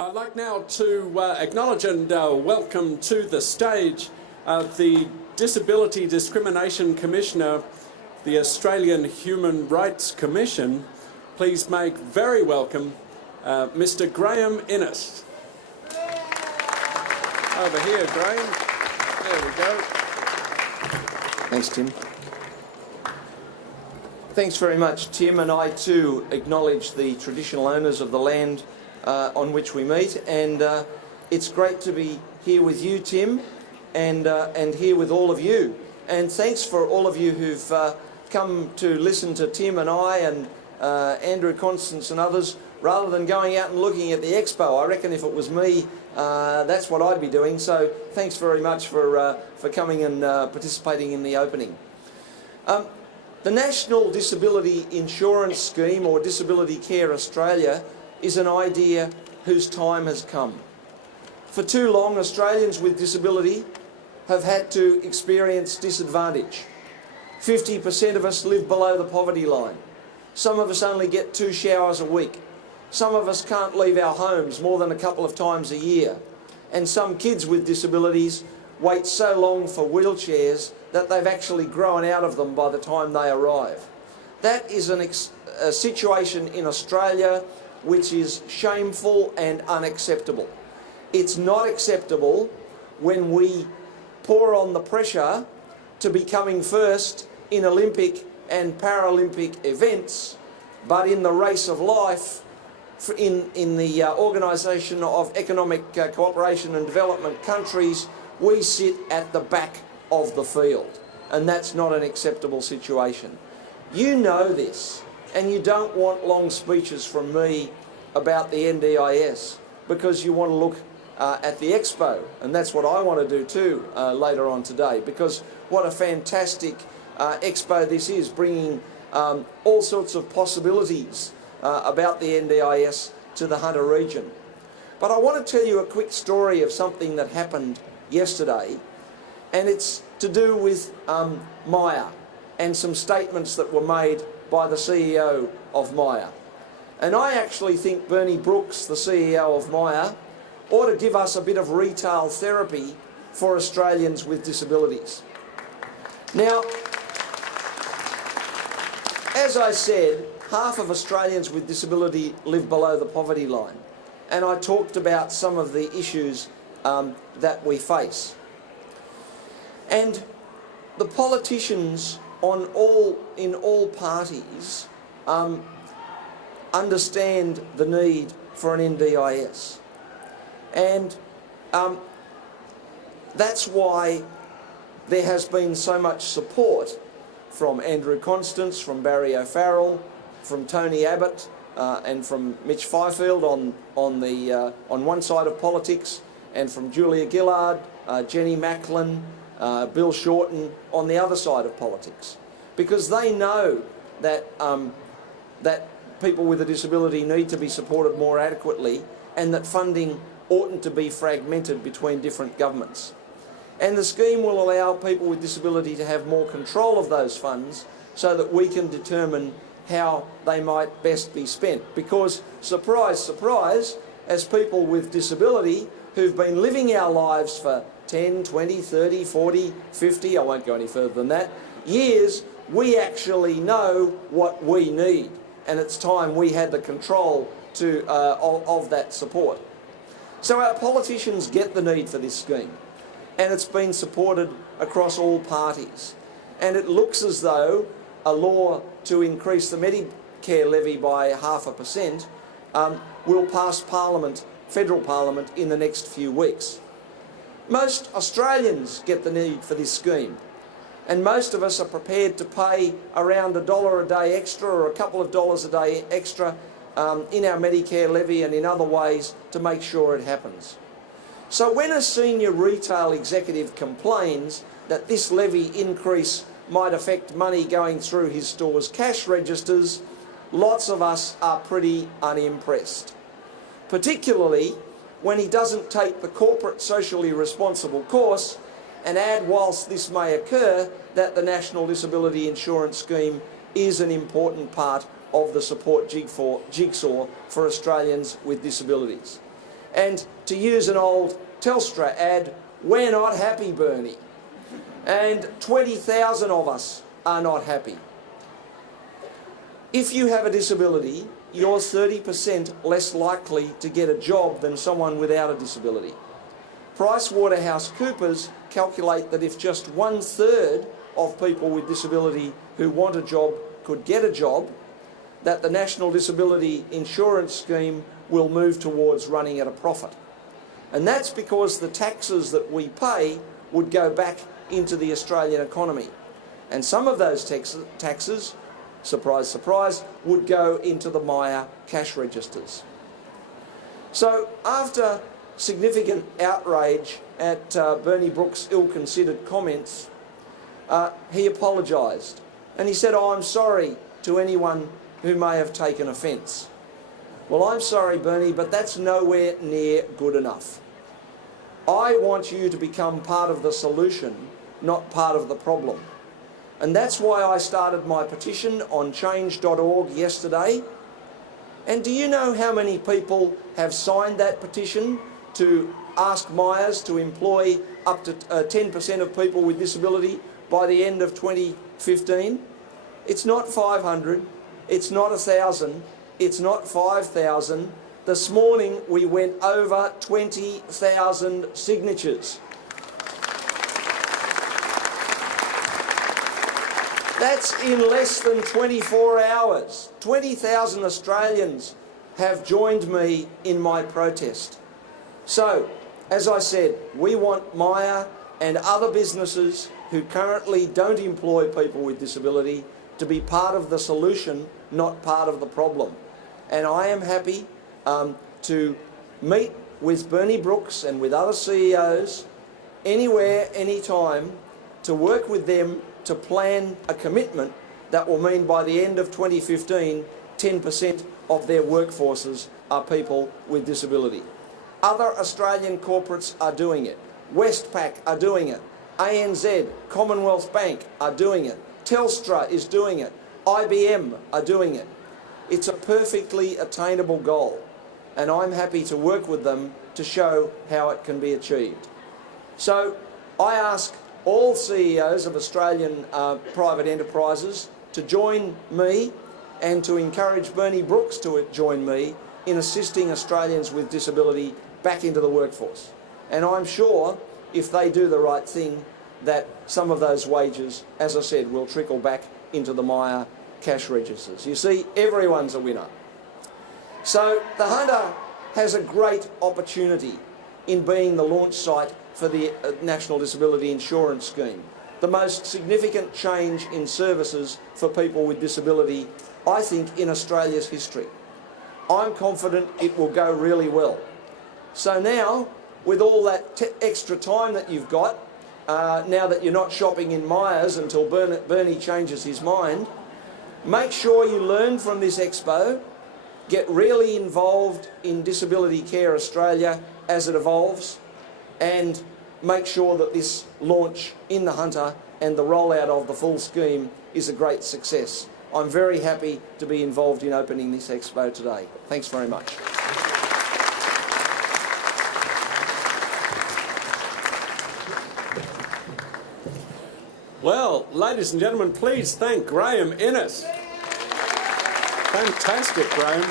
I'd like now to acknowledge and welcome to the stage the Disability Discrimination Commissioner, the Australian Human Rights Commission. Please make very welcome Mr. Graeme Innes. Over here, Graeme. There we go. Thanks, Tim. Thanks very much, Tim, and I too acknowledge the traditional owners of the land on which we meet, and it's great to be here with you, Tim, and here with all of you. And thanks for all of you who've come to listen to Tim and I and Andrew, Constance and others, rather than going out and looking at the Expo. I reckon if it was me, that's what I'd be doing. So thanks very much for coming and participating in the opening. The National Disability Insurance Scheme, or Disability Care Australia, is an idea whose time has come. For too long, Australians with disability have had to experience disadvantage. 50% of us live below the poverty line. Some of us only get 2 showers a week. Some of us can't leave our homes more than a couple of times a year. And some kids with disabilities wait so long for wheelchairs that they've actually grown out of them by the time they arrive. That is a situation in Australia which is shameful and unacceptable. It's not acceptable when we pour on the pressure to be coming first in Olympic and Paralympic events, but in the race of life, in the Organisation of Economic Cooperation and Development countries, we sit at the back of the field, and that's not an acceptable situation. You know this, and you don't want long speeches from me about the NDIS because you want to look at the Expo, and that's what I want to do too later on today, because what a fantastic Expo this is, bringing all sorts of possibilities about the NDIS to the Hunter region. But I want to tell you a quick story of something that happened yesterday, and it's to do with Myer and some statements that were made by the CEO of Myer. And I actually think Bernie Brookes, the CEO of Myer, ought to give us a bit of retail therapy for Australians with disabilities. Now, as I said, half of Australians with disability live below the poverty line, and I talked about some of the issues that we face. And the politicians in all parties understand the need for an NDIS. And that's why there has been so much support from Andrew Constance, from Barry O'Farrell, from Tony Abbott, and from Mitch Fifield on one side of politics, and from Julia Gillard, Jenny Macklin, Bill Shorten on the other side of politics, because they know that that people with a disability need to be supported more adequately, and that funding oughtn't to be fragmented between different governments. And the scheme will allow people with disability to have more control of those funds so that we can determine how they might best be spent. Because, surprise, surprise, as people with disability who've been living our lives for 10, 20, 30, 40, 50, I won't go any further than that, years, we actually know what we need. And it's time we had the control of that support. So our politicians get the need for this scheme, and it's been supported across all parties. And it looks as though a law to increase the Medicare levy by 0.5% will pass Parliament, federal Parliament, in the next few weeks. Most Australians get the need for this scheme, and most of us are prepared to pay around $1 a day extra or a couple of dollars a day extra in our Medicare levy and in other ways to make sure it happens. So when a senior retail executive complains that this levy increase might affect money going through his store's cash registers, lots of us are pretty unimpressed, particularly when he doesn't take the corporate socially responsible course and add, whilst this may occur, that the National Disability Insurance Scheme is an important part of the support jigsaw for Australians with disabilities. And to use an old Telstra ad, we're not happy, Bernie. And 20,000 of us are not happy. If you have a disability, you're 30% less likely to get a job than someone without a disability. PricewaterhouseCoopers calculate that if just 1/3 of people with disability who want a job could get a job, that the National Disability Insurance Scheme will move towards running at a profit. And that's because the taxes that we pay would go back into the Australian economy. And some of those taxes, surprise, surprise, would go into the Myer cash registers. So after significant outrage at Bernie Brookes' ill-considered comments, he apologised. And he said, "Oh, I'm sorry to anyone who may have taken offence." Well, I'm sorry, Bernie, but that's nowhere near good enough. I want you to become part of the solution, not part of the problem. And that's why I started my petition on change.org yesterday. And do you know how many people have signed that petition to ask Myers to employ up to 10% of people with disability by the end of 2015? It's not 500, it's not 1,000, it's not 5,000. This morning we went over 20,000 signatures. That's in less than 24 hours. 20,000 Australians have joined me in my protest. So, as I said, we want Myer and other businesses who currently don't employ people with disability to be part of the solution, not part of the problem. And I am happy to meet with Bernie Brookes and with other CEOs anywhere, anytime, to work with them to plan a commitment that will mean by the end of 2015, 10% of their workforces are people with disability. Other Australian corporates are doing it. Westpac are doing it. ANZ, Commonwealth Bank are doing it. Telstra is doing it. IBM are doing it. It's a perfectly attainable goal, and I'm happy to work with them to show how it can be achieved. So I ask all CEOs of Australian private enterprises to join me and to encourage Bernie Brookes to join me in assisting Australians with disability back into the workforce. And I'm sure if they do the right thing, that some of those wages, as I said, will trickle back into the Myer cash registers. You see, everyone's a winner. So the Hunter has a great opportunity in being the launch site for the National Disability Insurance Scheme, the most significant change in services for people with disability, I think, in Australia's history. I'm confident it will go really well. So now, with all that extra time that you've got, now that you're not shopping in Myers until Bernie changes his mind, make sure you learn from this expo, get really involved in Disability Care Australia as it evolves, and make sure that this launch in the Hunter and the rollout of the full scheme is a great success. I'm very happy to be involved in opening this expo today. Thanks very much. Well, ladies and gentlemen, please thank Graeme Innes. Fantastic, Graeme.